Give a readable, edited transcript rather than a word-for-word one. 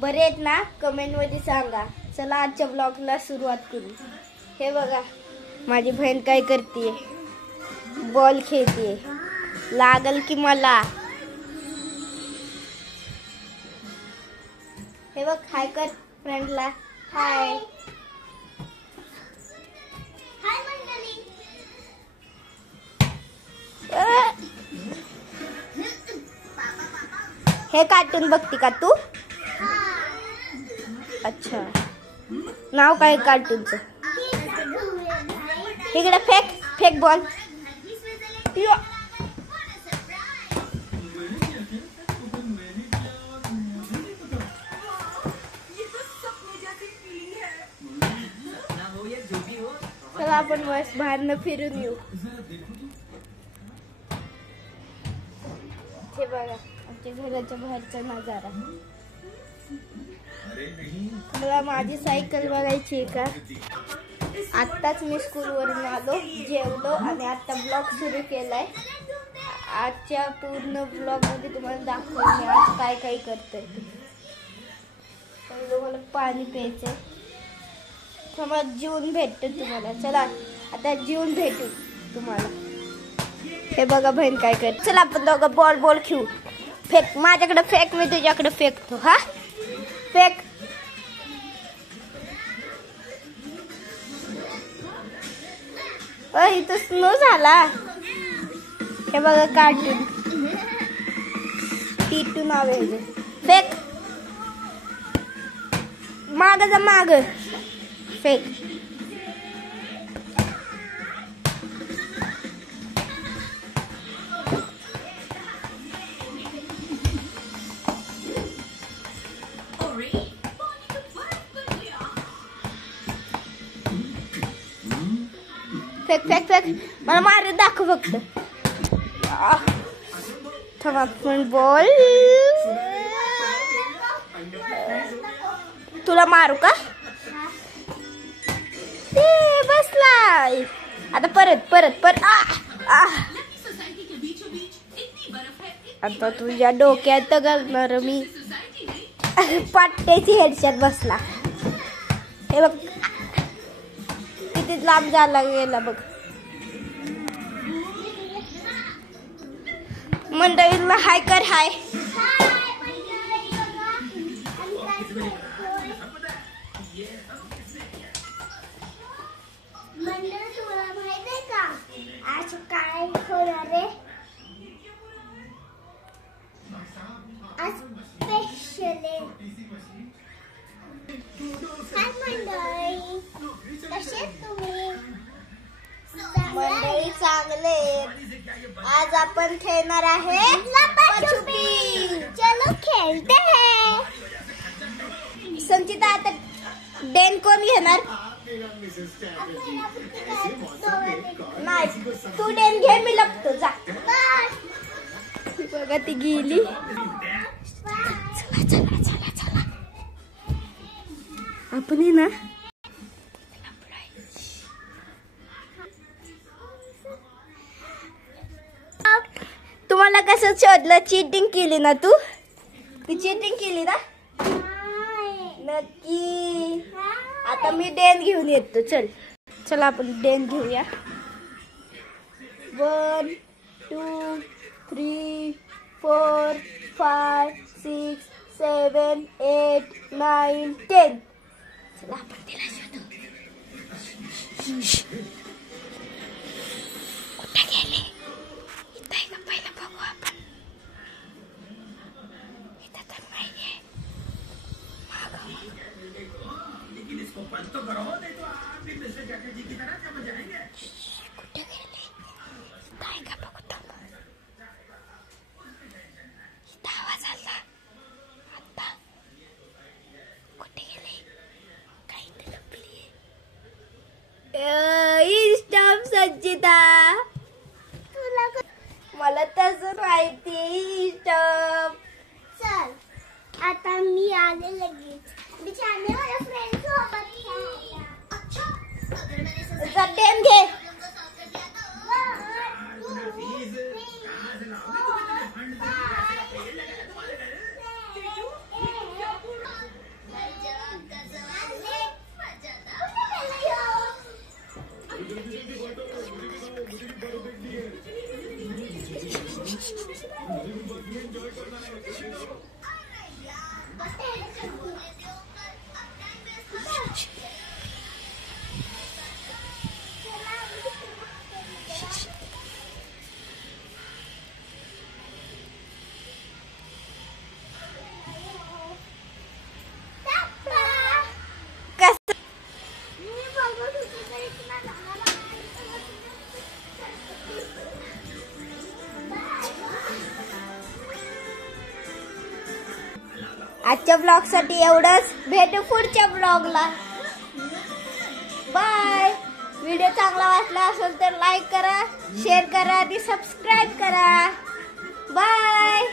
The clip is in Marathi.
बरे आहेत ना कमेंट मध्ये सांगा। चला आजच्या ब्लॉगला सुरुवात करू। हे बघा माझी बहीण काय करते, बॉल खेळते, लागल की मला। हे बघ हाय कर फ्रेंडला, हाय हाय मंडळी। हे कार्टून बघती का तू? अच्छा, नाव काय कार्टूनचं? इकडे फेक फेक बॉल। चला आपण बस बाहेर फिरून येऊ। हे बघा आमच्या घराच्या बाहेरचा नजारा। मला माझी सायकल बघायची आहे का? आत्ताच मी स्कूलवरून आलो, जेवलो आणि आता ब्लॉग सुरू केलाय। आजच्या पूर्ण ब्लॉग मध्ये तुम्हाला दाखवलं मी आज काय काय करतोय। मला पाणी प्यायचंय, मला जीवन भेटतो तुम्हाला। चला आता जीवन भेटू तुम्हाला। हे बघा बहीण काय कर। चला आपण दोघं बॉल बॉल खेळू। फेक माझ्याकडे फेक, मी तुझ्याकडे फेकतो। हा फेक। इथं स्नो झाला। हे बघा कार्टून, टीटू नाव आहे। फेक माग जा, माग फेक। फेक फेक फेक, मला मारत दाखव फक्त। थांबा पण बॉल तुला मारू का? ते बसलाय आता परत परत परत। आता तुझ्या डोक्यात घालणार मी। पाट्याची हेडशॉट बसला। हे बघ किती लांब जायला गेला बघ। मंडळीला हाय कर, हाय। मंडळ तुला माहित आहे का आज काय होणार आहे? आज स्पेशल आहे। हाय मंडळी, कसे तुम्ही? मंडळी चांगले। आज आपण खेळणार आहे लपाछुपी। चलो खेळते हैं। संचिता आता डेन कोण घेणार? नाही तू डेन घे, मी लपतो। जा बघा ती गेली। चला चला चला चला आपण ना तुम्हाला कसं शोधलं? चीटिंग केली ना तू? ती चीटिंग केली ना? नक्की। आता मी डेन घेऊन येतो। चल चला आपण डेन घेऊया। 1 2 3 4 5 6 7 8 9 10। चला आपण तिला शोधू। कुठे गेले? इथे का पहिलं बघू आपण। इथं तर नाहीये। लेकिन इसको बंद तो करो, नहीं तो आप भी मिस्टर चटर्जी की तरह समझ जाएंगे। कुठे गेले? काय का बघू थांब। इथं आवाज आला आता। कुठे गेले? काही तर लपली। स्टॉप संचिता, मला तसं माहिती। स्टॉप। चल आता मी आले लगेच। मी चालले माझ्या फ्रेंड सोबत खेळायला। अच्छा डेन घे। आजच्या ब्लॉग साठी एवढंच. भेटू पुढच्या ब्लॉगला. बाय. व्हिडिओ चांगला वाटला असेल तर लाईक करा, शेअर करा आणि सबस्क्राईब करा. बाय.